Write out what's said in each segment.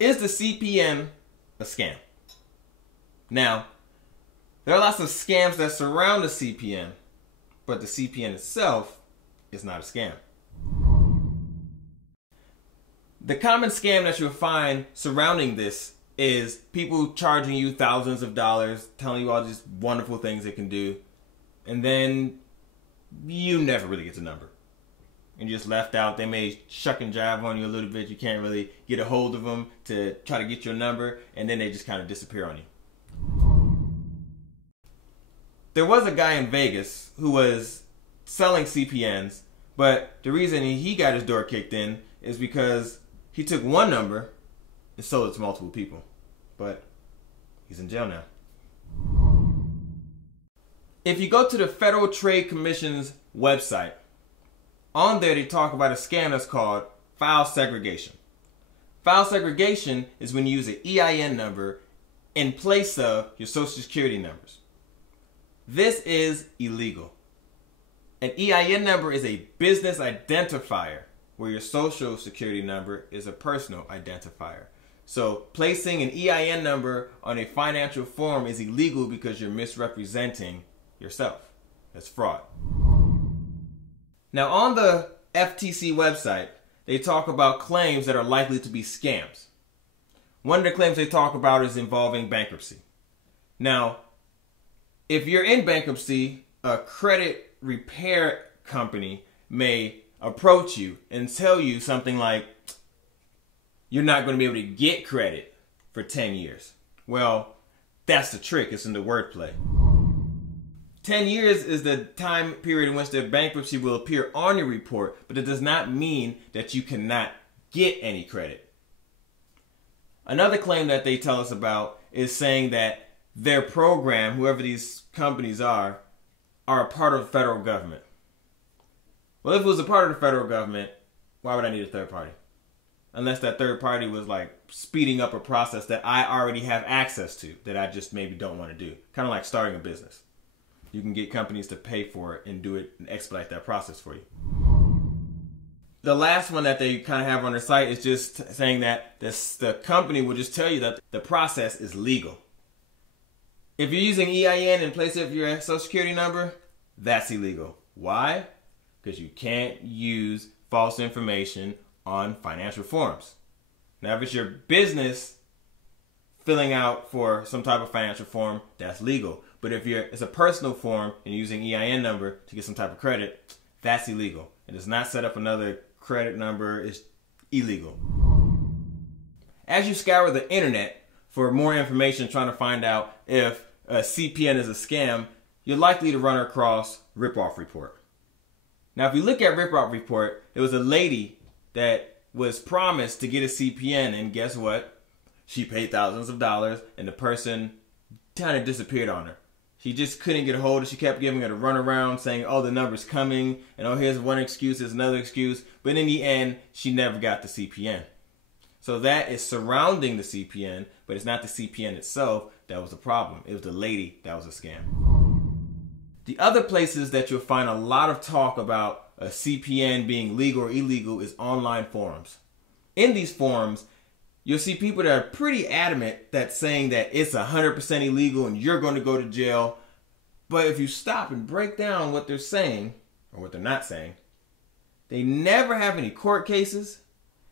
Is the CPN a scam? Now, there are lots of scams that surround the CPN, but the CPN itself is not a scam. The common scam that you'll find surrounding this is people charging you thousands of dollars, telling you all these wonderful things it can do, and then you never really get the number. And you're just left out. They may shuck and jive on you a little bit. You can't really get a hold of them to try to get your number, and then they just kind of disappear on you. There was a guy in Vegas who was selling CPNs, but the reason he got his door kicked in is because he took one number and sold it to multiple people. But he's in jail now. If you go to the Federal Trade Commission's website, on there they talk about a scam that's called file segregation. File segregation is when you use an EIN number in place of your Social Security numbers. This is illegal. An EIN number is a business identifier, where your Social Security number is a personal identifier. So placing an EIN number on a financial form is illegal because you're misrepresenting yourself. That's fraud. Now, on the FTC website, they talk about claims that are likely to be scams. One of the claims they talk about is involving bankruptcy. Now, if you're in bankruptcy, a credit repair company may approach you and tell you something like, you're not going to be able to get credit for 10 years. Well, that's the trick. It's in the wordplay. 10 years is the time period in which the bankruptcy will appear on your report, but it does not mean that you cannot get any credit. Another claim that they tell us about is saying that their program, whoever these companies are a part of the federal government. Well, if it was a part of the federal government, why would I need a third party? Unless that third party was like speeding up a process that I already have access to, that I just maybe don't want to do. Kind of like starting a business. You can get companies to pay for it and do it and expedite that process for you. The last one that they kind of have on their site is just saying that the company will just tell you that the process is legal. If you're using EIN in place of your Social Security number, that's illegal. Why? Because you can't use false information on financial forms. Now, if it's your business filling out for some type of financial form, that's legal. But if it's a personal form and you're using EIN number to get some type of credit, that's illegal. It does not set up another credit number. It's illegal. As you scour the internet for more information trying to find out if a CPN is a scam, you're likely to run across Ripoff Report. Now, if you look at Ripoff Report, it was a lady that was promised to get a CPN, and guess what? She paid thousands of dollars, and the person kind of disappeared on her. She just couldn't get a hold of it. She kept giving her the runaround, saying, oh, the number's coming, and oh, here's one excuse, here's another excuse. But in the end, she never got the CPN. So that is surrounding the CPN, but it's not the CPN itself that was the problem. It was the lady that was a scam. The other places that you'll find a lot of talk about a CPN being legal or illegal is online forums. In these forums, you'll see people that are pretty adamant that saying that it's 100% illegal and you're going to go to jail. But if you stop and break down what they're saying, or what they're not saying, they never have any court cases.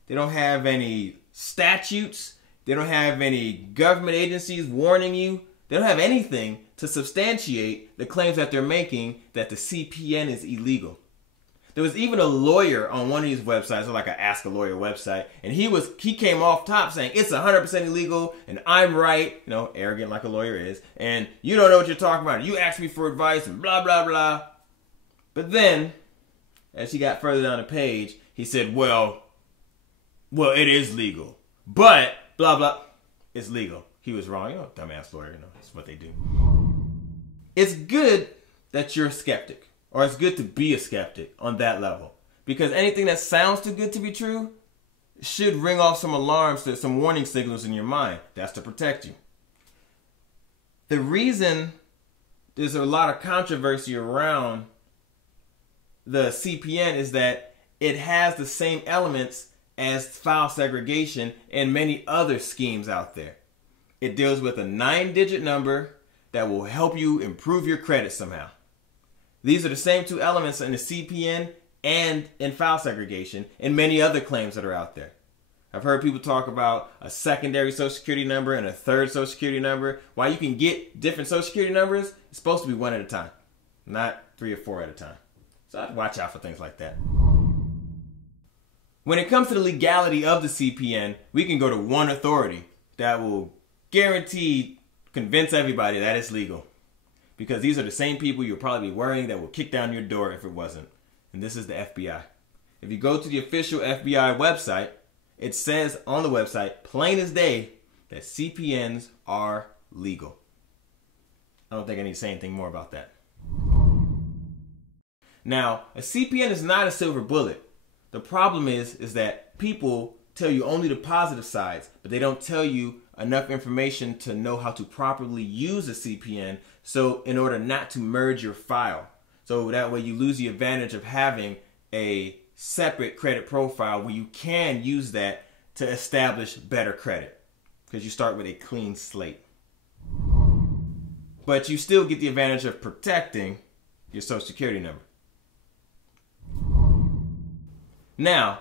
They don't have any statutes. They don't have any government agencies warning you. They don't have anything to substantiate the claims that they're making that the CPN is illegal. There was even a lawyer on one of these websites, like an Ask a Lawyer website, and he came off top saying it's 100% illegal and I'm right, you know, arrogant like a lawyer is, and you don't know what you're talking about. You asked me for advice and blah, blah, blah. But then, as he got further down the page, he said, well, it is legal, but blah, blah, it's legal. He was wrong. You know, dumbass lawyer, you know, that's what they do. It's good that you're a skeptic. Or it's good to be a skeptic on that level. Because anything that sounds too good to be true should ring off some alarms, some warning signals in your mind. That's to protect you. The reason there's a lot of controversy around the CPN is that it has the same elements as file segregation and many other schemes out there. It deals with a 9-digit number that will help you improve your credit somehow. These are the same two elements in the CPN and in file segregation and many other claims that are out there. I've heard people talk about a secondary social security number and a third social security number. While you can get different social security numbers, it's supposed to be one at a time, not 3 or 4 at a time. So I'd watch out for things like that. When it comes to the legality of the CPN, we can go to one authority that will guarantee, convince everybody that it's legal. Because these are the same people you'll probably be worrying that will kick down your door if it wasn't. And this is the FBI. If you go to the official FBI website, it says on the website, plain as day, that CPNs are legal. I don't think I need to say anything more about that. Now, a CPN is not a silver bullet. The problem is that people tell you only the positive sides, but they don't tell you enough information to know how to properly use a CPN, so in order not to merge your file. So that way you lose the advantage of having a separate credit profile where you can use that to establish better credit, because you start with a clean slate. But you still get the advantage of protecting your social security number. Now,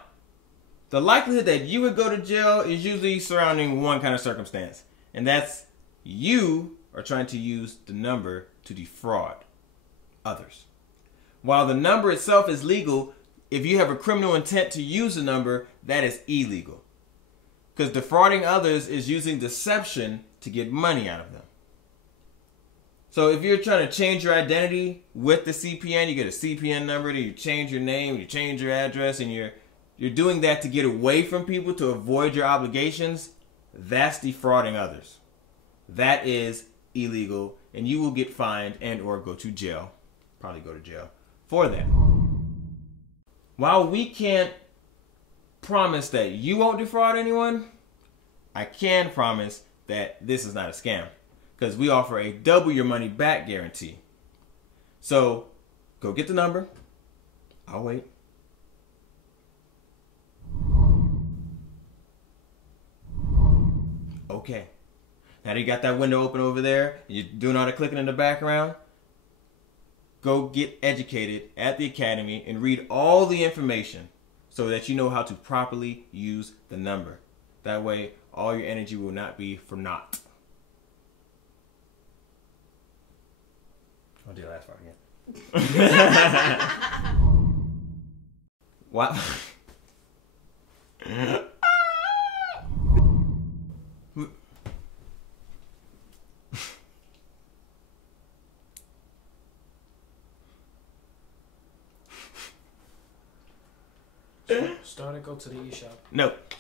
the likelihood that you would go to jail is usually surrounding one kind of circumstance, and that's you are trying to use the number to defraud others. While the number itself is legal, if you have a criminal intent to use the number, that is illegal. Because defrauding others is using deception to get money out of them. So if you're trying to change your identity with the CPN, you get a CPN number, then you change your name, you change your address, and you're doing that to get away from people, to avoid your obligations, that's defrauding others. That is illegal, and you will get fined and or go to jail, probably go to jail, for that. While we can't promise that you won't defraud anyone, I can promise that this is not a scam, because we offer a double your money back guarantee. So go get the number. I'll wait. Okay. Now that you got that window open over there, and you're doing all the clicking in the background, go get educated at the academy and read all the information so that you know how to properly use the number. That way, all your energy will not be for naught. I'll do the last part again. What? Start and go to the eShop. Nope.